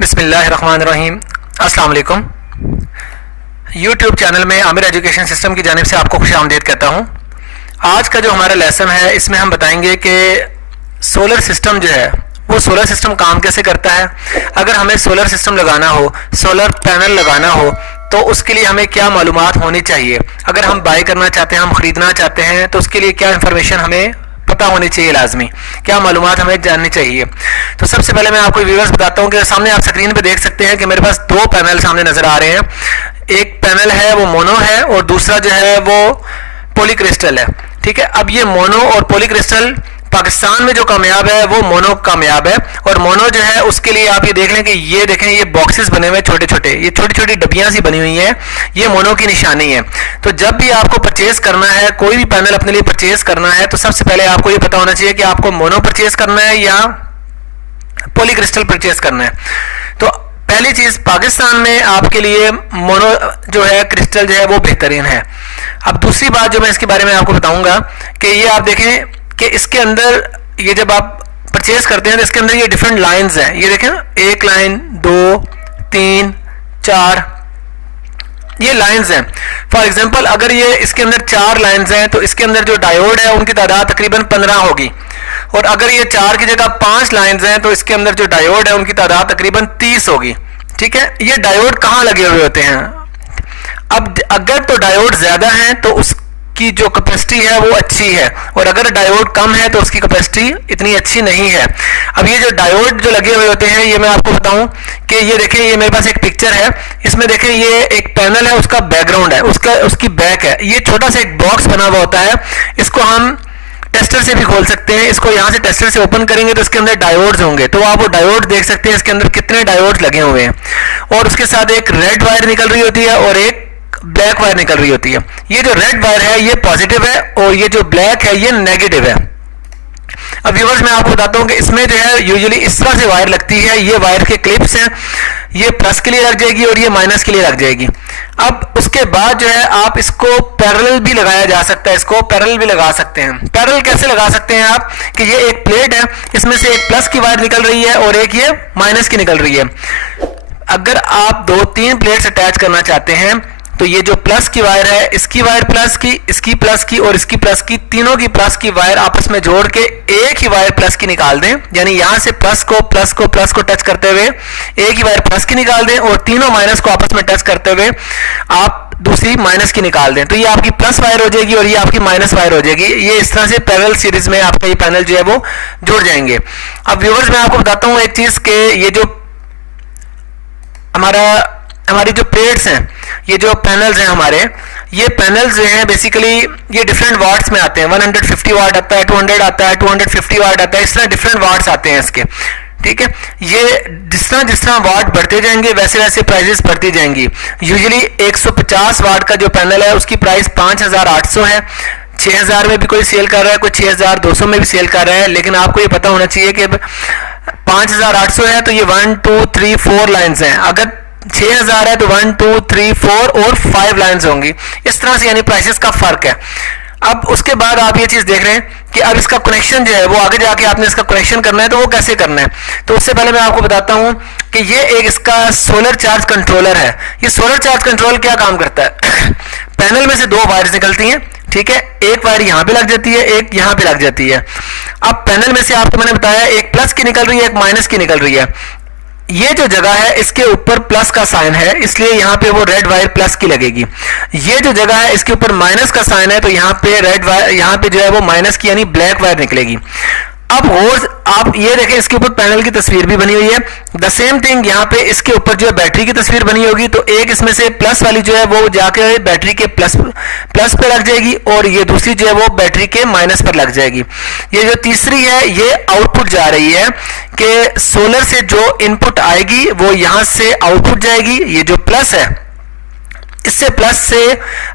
बिस्मिल्लाहिर्रहमानिर्रहीम। अस्सलाम वालेकुम। यूट्यूब चैनल में आमिर एजुकेशन सिस्टम की जानिब से आपको खुशामदीद कहता हूँ। आज का जो हमारा लेसन है इसमें हम बताएंगे कि सोलर सिस्टम जो है वो सोलर सिस्टम काम कैसे करता है। अगर हमें सोलर सिस्टम लगाना हो, सोलर पैनल लगाना हो, तो उसके लिए हमें क्या मालूमात होनी चाहिए। अगर हम बाय करना चाहते हैं, हम ख़रीदना चाहते हैं, तो उसके लिए क्या इन्फॉर्मेशन हमें पता होनी चाहिए, लाजमी क्या मालूमात हमें जाननी चाहिए। तो सबसे पहले मैं आपको व्यूअर्स बताता हूँ कि सामने आप स्क्रीन पे देख सकते हैं कि मेरे पास दो पैनल सामने नज़र आ रहे हैं। एक पैनल है वो मोनो है और दूसरा जो है वो पॉलीक्रिस्टल है। ठीक है, अब ये मोनो और पॉलीक्रिस्टल पाकिस्तान में जो कामयाब है वो मोनो कामयाब है। और मोनो जो है उसके लिए आप ये देख लें कि ये देखें, ये बॉक्सेस बने हुए छोटे छोटे, ये छोटी छोटी डब्बियां सी बनी हुई हैं, ये मोनो की निशानी है। तो जब भी आपको परचेज करना है, कोई भी पैनल अपने लिए परचेज करना है, तो सबसे पहले आपको ये पता होना चाहिए कि आपको मोनो परचेज करना है या पॉलीक्रिस्टल परचेज करना है। तो पहली चीज, पाकिस्तान में आपके लिए मोनो जो है क्रिस्टल जो है वो बेहतरीन है। अब दूसरी बात जो मैं इसके बारे में आपको बताऊंगा कि ये आप देखें कि इसके अंदर ये जब आप परचेज करते हैं तो इसके अंदर ये डिफरेंट लाइंस हैं। ये देखें, एक लाइन, दो, तीन, चार, ये लाइंस हैं। फॉर एग्जांपल अगर ये इसके अंदर चार लाइंस हैं तो इसके अंदर जो डायोड है उनकी तादाद तकरीबन 15 होगी। और अगर ये चार की जगह 5 लाइंस हैं तो इसके अंदर जो डायोड है उनकी तादाद तकरीबन 30 होगी। ठीक है, ये डायोड कहाँ लगे हुए होते हैं। अब अगर तो डायोड ज्यादा है तो उसकी जो कैपेसिटी है वो अच्छी है, और अगर डायोड कम है तो उसकी कैपेसिटी इतनी अच्छी नहीं है। अब ये जो डायोड जो लगे हुए होते हैं, ये मैं आपको बताऊं कि ये देखें, ये मेरे पास एक पिक्चर है, इसमें देखें ये एक पैनल है, उसका बैकग्राउंड है, उसकी बैक है, ये छोटा सा एक बॉक्स बना हुआ होता है। इसको हम टेस्टर से भी खोल सकते हैं। इसको यहाँ से टेस्टर से ओपन करेंगे तो इसके अंदर डायोड्स होंगे, तो आप वो डायोड देख सकते हैं इसके अंदर कितने डायोड्स लगे हुए हैं। और उसके साथ एक रेड वायर निकल रही होती है और एक ब्लैक वायर निकल रही होती है। ये जो रेड वायर है ये पॉजिटिव है और ये जो ब्लैक है ये नेगेटिव है। अब व्यूअर्स मैं आपको बताता हूँ कि इसमें जो है यूजुअली इस तरह से वायर लगती है। ये वायर के क्लिप्स हैं, ये प्लस के लिए लग जाएगी और ये माइनस के लिए लग जाएगी। अब उसके बाद जो है आप इसको पैरेलल भी लगाया जा सकता है, इसको पैरेलल भी लगा सकते हैं। पैरेलल कैसे लगा सकते हैं आप कि ये एक प्लेट है, इसमें से एक प्लस की वायर निकल रही है और एक ये माइनस की निकल रही है। अगर आप 2-3 प्लेट्स अटैच करना चाहते हैं तो ये जो प्लस की वायर है, इसकी वायर प्लस की, इसकी प्लस की और इसकी प्लस की, तीनों की प्लस की वायर आपस में जोड़ के एक ही वायर प्लस की निकाल दें। यानी यहां से प्लस को टच करते हुए एक ही वायर प्लस की निकाल दें और तीनों माइनस को आपस में टच करते हुए आप दूसरी माइनस की निकाल दें। तो ये आपकी प्लस वायर हो जाएगी और ये आपकी माइनस वायर हो जाएगी। ये इस तरह से पैरेलल सीरीज में आपका ये पैनल जो है वो जुड़ जाएंगे। अब व्यूअर्स मैं आपको बताता हूँ एक चीज के, ये जो हमारी जो प्लेट्स हैं, ये जो पैनल्स हैं हमारे, ये पैनल्स जो हैं बेसिकली ये डिफरेंट वाट्स में आते हैं। 150 वाट आता है, 200 आता है, 250 वाट आता है, इस तरह डिफरेंट वाट्स आते हैं इसके। ठीक है, ये जिस तरह वाट बढ़ते जाएंगे वैसे वैसे प्राइजेस बढ़ती जाएंगी। यूजुअली 150 वाट का जो पैनल है उसकी प्राइस 5800 है। 6000 में भी कोई सेल कर रहा है, कोई 6200 में भी सेल कर रहा है। लेकिन आपको ये पता होना चाहिए कि 5800 है तो ये 1 2 3 4 लाइन्स हैं। अगर 6000 है तो 1 2 3 4 और 5 लाइन्स होंगी। इस तरह से यानी प्राइसेस का फर्क है। अब उसके बाद आप ये चीज देख रहे हैं कि अब इसका कनेक्शन जो है वो आगे जाके आपने इसका कनेक्शन करना है, तो वो कैसे करना है। तो उससे पहले मैं आपको बताता हूं कि ये एक इसका सोलर चार्ज कंट्रोलर है। ये सोलर चार्ज कंट्रोल क्या काम करता है पैनल में से 2 वायर्स निकलती हैं। ठीक है, एक वायर यहां पे लग जाती है, एक यहां पे लग जाती है। अब पैनल में से आपको मैंने बताया एक प्लस की निकल रही है, एक माइनस की निकल रही है। ये जो जगह है इसके ऊपर प्लस का साइन है, इसलिए यहां पे वो रेड वायर प्लस की लगेगी। ये जो जगह है इसके ऊपर माइनस का साइन है तो यहां पे रेड वायर, यहां पे जो है वो माइनस की यानी ब्लैक वायर निकलेगी। अब और आप ये देखें, इसके ऊपर पैनल की तस्वीर भी बनी हुई है। द सेम थिंग यहाँ पे इसके ऊपर जो है बैटरी की तस्वीर बनी होगी, तो एक इसमें से प्लस वाली जो है वो जाकर बैटरी के प्लस पे लग जाएगी और ये दूसरी जो है वो बैटरी के माइनस पर लग जाएगी। ये जो तीसरी है ये आउटपुट जा रही है कि सोलर से जो इनपुट आएगी वो यहां से आउटपुट जाएगी। ये जो प्लस है इससे प्लस से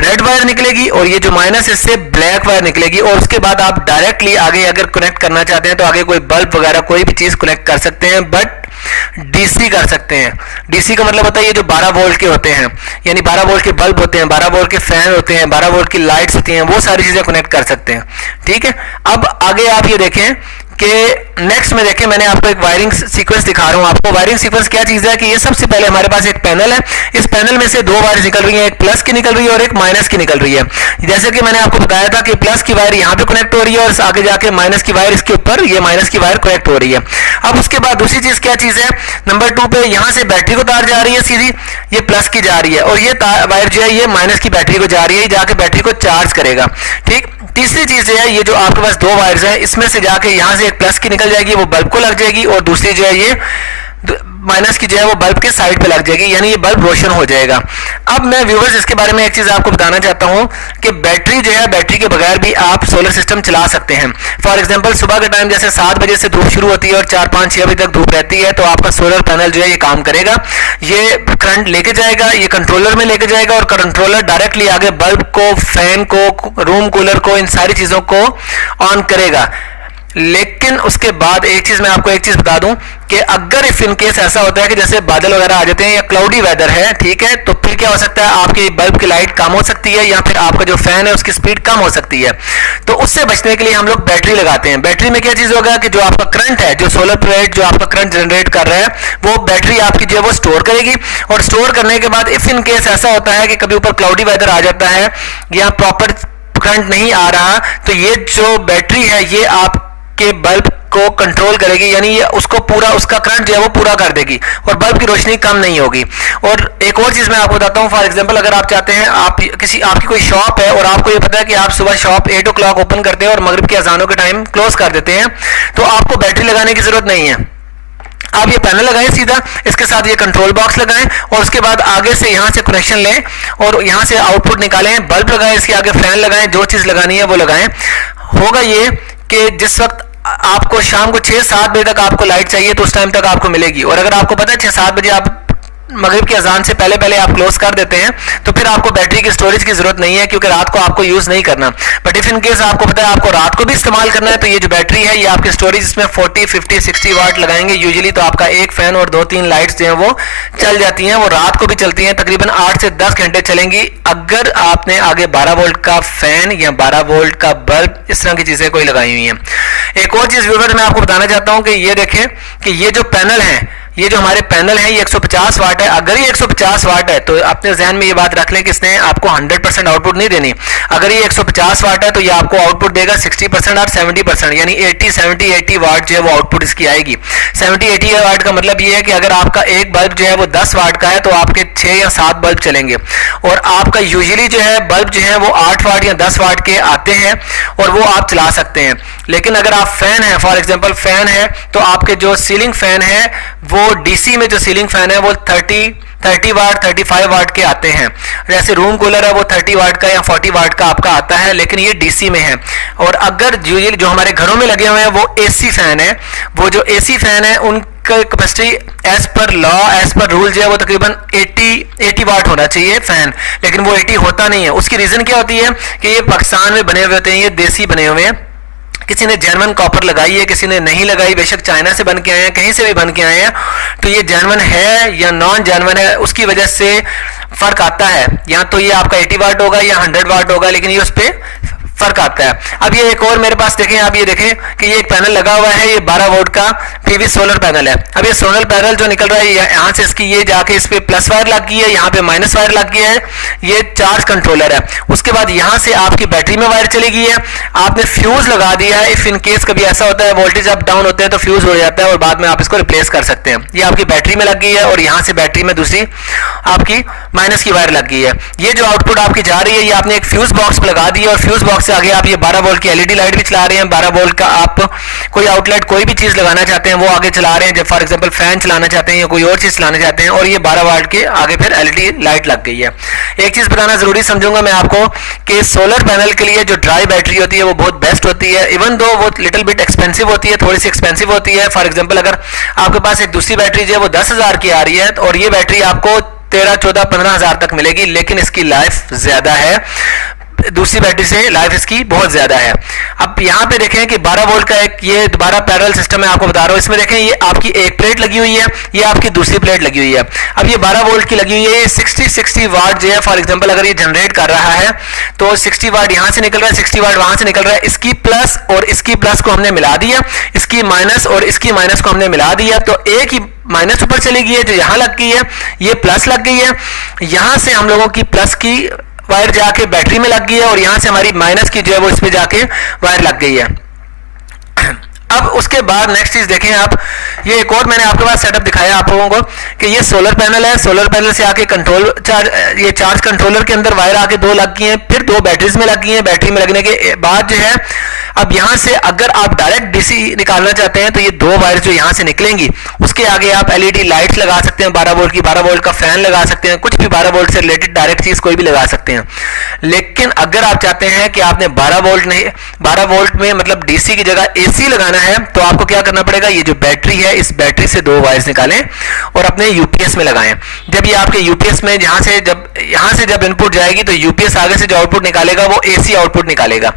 रेड वायर निकलेगी और ये जो माइनस है इससे ब्लैक वायर निकलेगी। और उसके बाद आप डायरेक्टली आगे अगर कनेक्ट करना चाहते हैं तो आगे कोई बल्ब वगैरह कोई भी चीज कनेक्ट कर सकते हैं, बट डीसी कर सकते हैं। डीसी का मतलब होता है ये जो 12 वोल्ट के होते हैं, यानी 12 वोल्ट के बल्ब होते हैं, 12 वोल्ट के फैन होते हैं, 12 वोल्ट की लाइट्स होती हैं, वो सारी चीजें कनेक्ट कर सकते हैं। ठीक है, अब आगे आप ये देखें कि नेक्स्ट में देखें, मैंने आपको एक वायरिंग सीक्वेंस दिखा रहा हूं आपको। वायरिंग सीक्वेंस क्या चीज है कि ये सबसे पहले हमारे पास एक पैनल है, इस पैनल में से दो वायर निकल रही है, एक प्लस की निकल रही है और एक माइनस की निकल रही है। जैसे कि मैंने आपको बताया था कि प्लस की वायर यहां पे कनेक्ट हो रही है और आगे जाके माइनस की वायर इसके ऊपर, ये माइनस की वायर कनेक्ट हो रही है। अब उसके बाद दूसरी चीज क्या चीज है, नंबर 2 पे यहां से बैटरी को तार जा रही है सीधी, ये प्लस की जा रही है, और ये वायर जो है ये माइनस की बैटरी को जा रही है, जाके बैटरी को चार्ज करेगा। ठीक, तीसरी चीज है ये जो आपके पास दो वायर्स हैं, इसमें से जाके यहां से एक प्लस की निकल जाएगी, वो बल्ब को लग जाएगी, और दूसरी जो है ये माइनस की जो है वो बल्ब के साइड पे लग जाएगी, यानी ये बल्ब रोशन हो जाएगा। अब मैं व्यूवर्स इसके बारे में एक चीज आपको बताना चाहता हूं कि बैटरी जो है, बैटरी के बगैर भी आप सोलर सिस्टम चला सकते हैं। फॉर एग्जांपल सुबह के टाइम जैसे 7 बजे से धूप शुरू होती है और 4, 5, 6 बजे तक धूप रहती है, तो आपका सोलर पैनल जो है ये काम करेगा, ये करंट लेके जाएगा, ये कंट्रोलर में लेके जाएगा, और कंट्रोलर डायरेक्टली आगे बल्ब को, फैन को, रूम कूलर को, इन सारी चीजों को ऑन करेगा। लेकिन उसके बाद एक चीज मैं आपको एक चीज बता दूं कि अगर इफ इन केस ऐसा होता है कि जैसे बादल वगैरह आ जाते हैं या क्लाउडी वेदर है, ठीक है, तो फिर क्या हो सकता है, आपके बल्ब की लाइट कम हो सकती है, या फिर आपका जो फैन है उसकी स्पीड कम हो सकती है। तो उससे बचने के लिए हम लोग बैटरी लगाते हैं। बैटरी में क्या चीज होगा कि जो आपका करंट है, जो सोलर प्लेट जो आपका करंट जनरेट कर रहा है, वो बैटरी आपकी जो है वो स्टोर करेगी, और स्टोर करने के बाद इफ इन केस ऐसा होता है कि कभी ऊपर क्लाउडी वेदर आ जाता है या प्रॉपर करंट नहीं आ रहा, तो ये जो बैटरी है ये आप के बल्ब को कंट्रोल करेगी, यानी ये उसको पूरा, उसका करंट जो है वो पूरा कर देगी, और बल्ब की रोशनी कम नहीं होगी। और एक और चीज मैं आपको बताता हूँ, फॉर एग्जांपल अगर आप चाहते हैं, आप आपकी कोई शॉप है और आपको ये पता है कि आप सुबह शॉप 8 o'clock ओपन करते हैं और मगरिब की अजानों के टाइम क्लोज कर देते हैं, तो आपको बैटरी लगाने की जरूरत नहीं है। आप ये पैनल लगाएं सीधा, इसके साथ ये कंट्रोल बॉक्स लगाएं, और उसके बाद आगे से यहां से कनेक्शन लें और यहां से आउटपुट निकालें, बल्ब लगाएं, इसके आगे फैन लगाएं, जो चीज लगानी है वो लगाएं। होगा ये कि जिस वक्त आपको शाम को 6-7 बजे तक आपको लाइट चाहिए तो उस टाइम तक आपको मिलेगी, और अगर आपको पता है 6-7 बजे आप मगरिब की अजान से पहले पहले आप क्लोज कर देते हैं, तो फिर आपको बैटरी की स्टोरेज की जरूरत नहीं है, क्योंकि रात को आपको यूज नहीं करना। बट इफ इन केस आपको पता है आपको रात को भी इस्तेमाल करना है, तो ये जो बैटरी है ये आपकी स्टोरेज इसमें 40, 50, 60 वाट लगाएंगे यूजुअली, तो आपका एक फैन और 2-3 लाइट्स जो है वो चल जाती हैं, वो रात को भी चलती हैं, तकरीबन 8 से 10 घंटे चलेंगी, अगर आपने आगे 12 वोल्ट का फैन या 12 वोल्ट का बल्ब, इस तरह की चीजें कोई लगाई हुई हैं। एक और चीज व्यूअर्स मैं आपको बताना चाहता हूं कि ये देखें कि ये जो पैनल है, ये जो हमारे पैनल है ये 150 वाट है। अगर ये 150 वाट है तो अपने ध्यान में ये बात रख लें कि इसने आपको 100% आउटपुट नहीं देनी। अगर ये 150 वाट है तो ये आपको आउटपुट देगा 60% और 70%, यानी 80 वाट जो है वो आउटपुट इसकी आएगी। 70-80 वाट का मतलब ये है कि अगर आपका एक बल्ब जो है वो 10 वाट का है तो आपके 6 या 7 बल्ब चलेंगे, और आपका यूजुअली जो है बल्ब जो है वो 8 वाट या 10 वाट के आते हैं और वो आप चला सकते हैं। लेकिन अगर आप फैन है, फॉर एग्जांपल फैन है, तो आपके जो सीलिंग फैन है वो डीसी में जो सीलिंग फैन है वो 30 वाट 35 वाट के आते हैं। जैसे रूम कूलर है वो 30 वाट का या 40 वाट का आपका आता है, लेकिन ये डीसी में है। और अगर जो हमारे घरों में लगे हुए हैं वो एसी फैन है, वो जो एसी फैन है उनका capacity as per law, as per rule जो है वो तकरीबन 80 वाट होना चाहिए फैन, लेकिन वो 80 होता नहीं है। उसकी रीजन क्या होती है कि ये पाकिस्तान में बने हुए होते हैं, ये देसी बने हुए हैं, किसी ने जेन्युइन कॉपर लगाई है, किसी ने नहीं लगाई, बेशक चाइना से बन के आए हैं, कहीं से भी बन के आए हैं, तो ये जेन्युइन है या नॉन जेन्युइन है उसकी वजह से फर्क आता है। या तो ये आपका 80 वाट होगा या 100 वाट होगा, लेकिन ये उस पर फर्क आता है। अब ये एक और मेरे पास देखें, आप ये देखें कि ये एक पैनल लगा हुआ है, ये 12 वोल्ट का पीवी सोलर पैनल है। अब ये सोलर पैनल जो निकल रहा है यहाँ से इसकी ये जाके इस पे प्लस वायर लग गई है, यहाँ पे माइनस वायर लग गया है, ये चार्ज कंट्रोलर है। उसके बाद यहाँ से आपकी बैटरी में वायर चली गई है, आपने फ्यूज लगा दिया है। इफ इन केस कभी ऐसा होता है वोल्टेज अप डाउन होते हैं तो फ्यूज हो जाता है और बाद में आप इसको रिप्लेस कर सकते हैं। ये आपकी बैटरी में लग गई है और यहाँ से बैटरी में दूसरी आपकी माइनस की वायर लग गई है। ये जो आउटपुट आपकी जा रही है ये आपने एक फ्यूज बॉक्स लगा दी है, और फ्यूज बॉक्स से आगे आप ये 12 वोल्ट की एलईडी लाइट भी चला रहे हैं। 12 वोल्ट का आप कोई आउटलेट कोई भी चीज लगाना चाहते हैं वो आगे चला रहे हैं, जब फॉर एग्जांपल फैन चलाना चाहते हैं या कोई और चीज चलाना चाहते हैं, और ये 12 वोल्ट के आगे फिर एलईडी लाइट लग गई है। एक चीज बताना जरूरी समझूंगा मैं आपको कि सोलर पैनल के लिए जो ड्राई बैटरी होती है वो बहुत बेस्ट होती है, इवन दो वो लिटिल बिट एक्सपेंसिव होती है, थोड़ी सी एक्सपेंसिव होती है। फॉर एग्जांपल अगर आपके पास एक दूसरी बैटरी जो है वो 10,000 की आ रही है और ये बैटरी आपको 13, 14, 15 हज़ार तक मिलेगी, लेकिन इसकी लाइफ ज्यादा है। दूसरी बैटरी से लाइफ इसकी बहुत ज़्यादा है। अब यहाँ पे देखें कि 12 वोल्ट का एक ये दोबारा पैरेलल सिस्टम है, आपको बता रहा हूँ। इसमें देखें ये आपकी एक प्लेट लगी हुई है, ये आपकी दूसरी प्लेट लगी हुई है। अब ये 12 वोल्ट की लगी हुई है, 60 वाट जो है, फॉर एग्जांपल अगर ये जनरेट कर रहा है तो 60 वाट यहाँ से निकल रहा है, 60 वाट वहाँ से निकल रहा है। इसकी प्लस और इसकी प्लस को हमने मिला दिया, इसकी माइनस और इसकी माइनस को हमने मिला दिया, तो एक ही माइनस ऊपर चली गई है जो यहाँ लग गई है, ये प्लस लग गई है। यहाँ से हम लोगों की प्लस की वायर जाके बैटरी में लग गई है और यहाँ से हमारी माइनस की जो है वो इस पे जाके वायर लग गई है। अब उसके बाद नेक्स्ट चीज देखें आप, ये एक और मैंने आपके पास सेटअप दिखाया आप लोगों को कि ये सोलर पैनल है, सोलर पैनल से आके कंट्रोल चार्ज, ये चार्ज कंट्रोलर के अंदर वायर आके दो लग गई हैं, फिर दो बैटरीज में लग गई हैं। बैटरी में लगने के बाद जो है, अब यहाँ से अगर आप डायरेक्ट डीसी निकालना चाहते हैं तो ये दो वायर जो यहाँ से निकलेंगी उसके आगे आप एलईडी लाइट्स लगा सकते हैं 12 वोल्ट की, 12 वोल्ट का फैन लगा सकते हैं, कुछ भी 12 वोल्ट से रिलेटेड डायरेक्ट चीज कोई भी लगा सकते हैं। लेकिन अगर आप चाहते हैं कि आपने 12 वोल्ट नहीं, 12 वोल्ट में मतलब डीसी की जगह एसी लगाना है, तो आपको क्या करना पड़ेगा, ये जो बैटरी है इस बैटरी से दो वायर्स निकालें और अपने यूपीएस में लगाएं। जब ये आपके यूपीएस में यहाँ से जब इनपुट जाएगी तो यूपीएस आगे से जो आउटपुट निकालेगा वो एसी आउटपुट निकालेगा।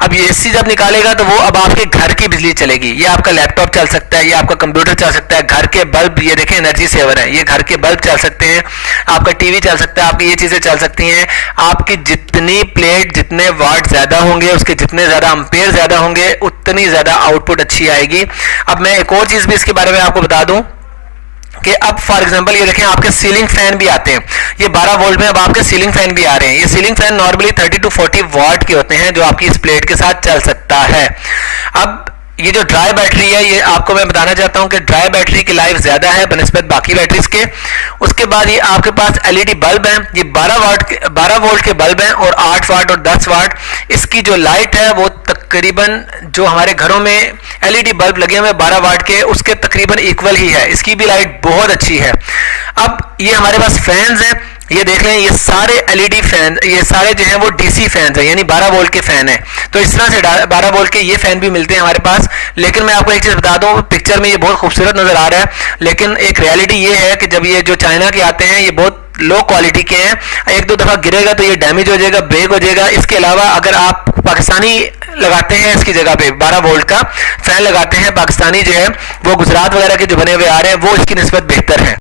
अब ये एसी जब निकालेगा तो वो अब आपके घर की बिजली चलेगी, ये आपका लैपटॉप चल सकता है, ये आपका कंप्यूटर चल सकता है, घर के बल्ब, ये देखें एनर्जी सेवर है, ये घर के बल्ब चल सकते हैं, आपका टीवी चल सकता है, आपकी ये चीजें चल सकती हैं। आपकी जितनी प्लेट, जितने वाट ज्यादा होंगे, उसके जितने ज्यादा एम्पेयर ज्यादा होंगे, उतनी ज्यादा आउटपुट अच्छी आएगी। अब मैं एक और चीज भी इसके बारे में आपको बता दूं कि अब फॉर एग्जांपल ये देखें आपके सीलिंग फैन भी आते हैं, ये 12 वोल्ट में अब आपके सीलिंग फैन भी आ रहे हैं। ये सीलिंग फैन नॉर्मली 30 to 40 वाट के होते हैं जो आपकी इस प्लेट के साथ चल सकता है। अब ये जो ड्राई बैटरी है, ये आपको मैं बताना चाहता हूं कि ड्राई बैटरी की लाइफ ज्यादा है बनस्बत बाकी बैटरीज के। उसके बाद ये आपके पास एलईडी बल्ब है, ये 12 वोल्ट के बल्ब हैं और 8 वाट और 10 वाट। इसकी जो लाइट है वो तकरीबन जो हमारे घरों में एलईडी बल्ब लगे हुए 12 वाट के, उसके तकरीबन इक्वल ही है, इसकी भी लाइट बहुत अच्छी है। अब ये हमारे पास फैंस हैं, ये देख लें, ये सारे एलईडी फैन, ये सारे जो हैं वो डीसी फैन है, यानी 12 वोल्ट के फैन है। तो इस तरह से 12 वोल्ट के ये फैन भी मिलते हैं हमारे पास। लेकिन मैं आपको एक चीज बता दूं, पिक्चर में ये बहुत खूबसूरत नजर आ रहा है, लेकिन एक रियलिटी ये है कि जब ये जो चाइना के आते हैं ये बहुत लो क्वालिटी के हैं, एक दो दफा गिरेगा तो ये डैमेज हो जाएगा, ब्रेक हो जाएगा। इसके अलावा अगर आप पाकिस्तानी लगाते हैं, इसकी जगह पे 12 वोल्ट का फैन लगाते हैं पाकिस्तानी जो है, वो गुजरात वगैरह के जो बने हुए आ रहे हैं वो इसकी निस्बत बेहतर है।